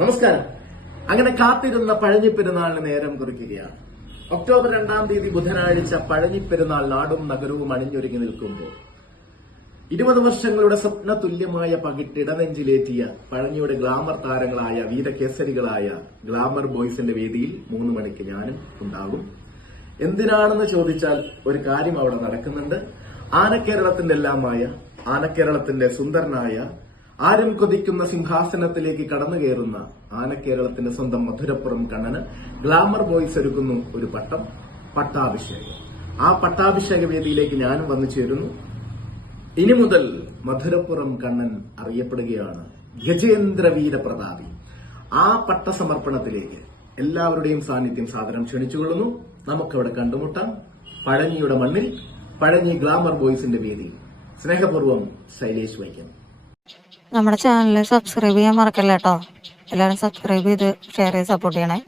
നമസ്കാരം. അങ്ങനെ കാത്തിരുന്ന പഴഞ്ഞിപ്പെരുന്നാളിന് നേരം കുറിക്കുകയാണ്. ഒക്ടോബർ രണ്ടാം തീയതി ബുധനാഴ്ച പഴഞ്ഞിപ്പെരുന്നാൾ നാടും നഗരവും അണിഞ്ഞൊരുങ്ങി നിൽക്കുമ്പോൾ ഇരുപത് വർഷങ്ങളുടെ സ്വപ്ന തുല്യമായ പകിട്ടിടനെഞ്ചിലേറ്റിയ പഴഞ്ഞിയുടെ ഗ്ലാമർ താരങ്ങളായ വീരകേസരികളായ ഗ്ലാമർ ബോയ്സിന്റെ വേദിയിൽ മൂന്ന് മണിക്ക് ഞാനും ഉണ്ടാകും. എന്തിനാണെന്ന് ചോദിച്ചാൽ ഒരു കാര്യം അവിടെ നടക്കുന്നുണ്ട്. ആനക്കേരളത്തിന്റെ എല്ലാമായ ആനക്കേരളത്തിന്റെ സുന്ദരനായ ആരും കൊതിക്കുന്ന സിംഹാസനത്തിലേക്ക് കടന്നു കയറുന്ന ആനക്കേരളത്തിന്റെ സ്വന്തം മധുരപ്പുറം കണ്ണന് ഗ്ലാമർ ബോയ്സ് ഒരുക്കുന്നു ഒരു പട്ടം പട്ടാഭിഷേകം. ആ പട്ടാഭിഷേക വേദിയിലേക്ക് ഞാനും വന്നു ചേരുന്നു. ഇനി മുതൽ മധുരപ്പുറം കണ്ണൻ അറിയപ്പെടുകയാണ് ഗജേന്ദ്ര വീരപ്രതാപി. ആ പട്ടസമർപ്പണത്തിലേക്ക് എല്ലാവരുടെയും സാന്നിധ്യം സാദരം ക്ഷണിച്ചുകൊള്ളുന്നു. നമുക്കവിടെ കണ്ടുമുട്ടാം. പഴനിയുടെ മണ്ണിൽ പഴനി ഗ്ലാമർ ബോയ്സിന്റെ വേദി. സ്നേഹപൂർവം ശൈലേഷ് വൈക്കം. നമ്മുടെ ചാനൽ സബ്സ്ക്രൈബ് ചെയ്യാൻ മറക്കല്ലേട്ടോ എല്ലാവരും സബ്സ്ക്രൈബ് ചെയ്ത് ഷെയർ ചെയ്ത് സപ്പോർട്ട് ചെയ്യണേ.